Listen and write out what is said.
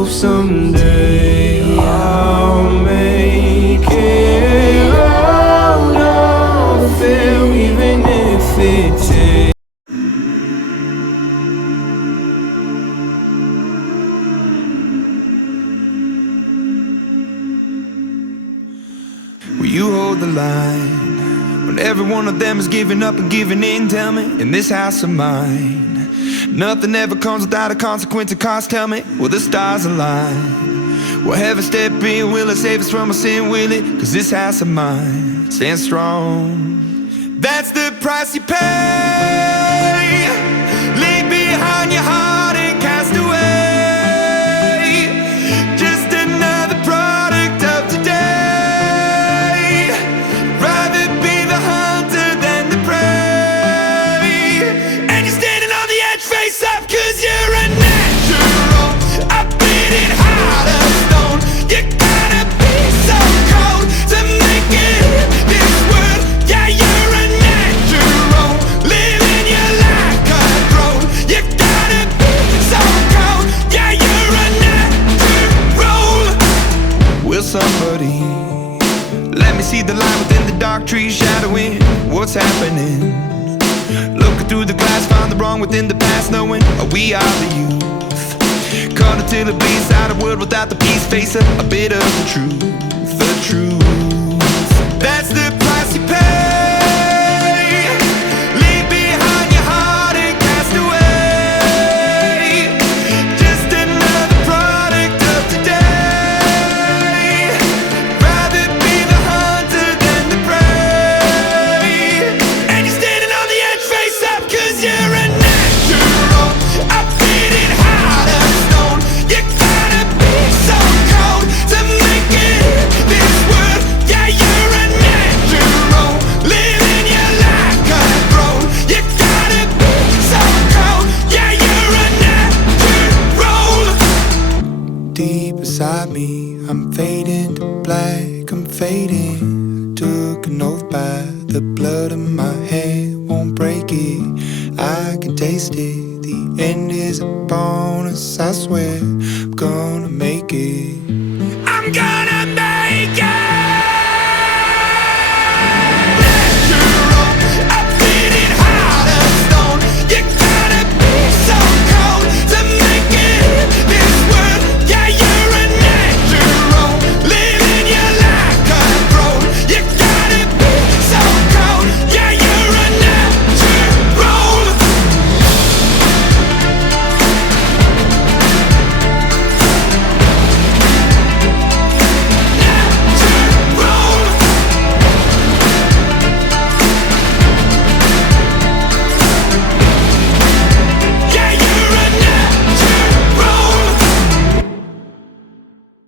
hope someday I'll make it out of it, even if it takes. Will you hold the line when every one of them is giving up and giving in? Tell me, in this house of mine, nothing ever comes without a consequence and cost. Tell me, will the stars align? Will heaven step in? Will it save us from our sin? Will it? Cause this house of mine stands strong. That's the price you pay. Leave behind your heart and cast away. Just another product of today. Rather be the hunter than the prey. And you're standing on the edge, face up, cause you're a natural. I beat it heart of stone. You gotta be so cold to make it in this world. Yeah, you're a natural, living your life cutthroat. You gotta be so cold. Yeah, you're a natural. Will somebody let me see the light within the dark trees shadowing what's happening? Looking through the glass, find the wrong within the past, knowing we are the youth. Caught until it bleeds out a world without the peace. Face a bit of the truth, the truth. That's the price you pay. Leave behind your heart and cast away. Just another product of today. Rather be the hunter than the prey. And you're standing on the edge, face up, cause you're a natural. I beat it heart of stone. You gotta be so cold to make it in this world. Yeah, you're a natural, living your life cutthroat. You gotta be so cold. Yeah, you're a natural. Deep inside me, I'm fading to black, I'm fading. Took an oath by the blood in my hand, won't break it. I can taste it. The end is upon us, I swear I'm gonna make it.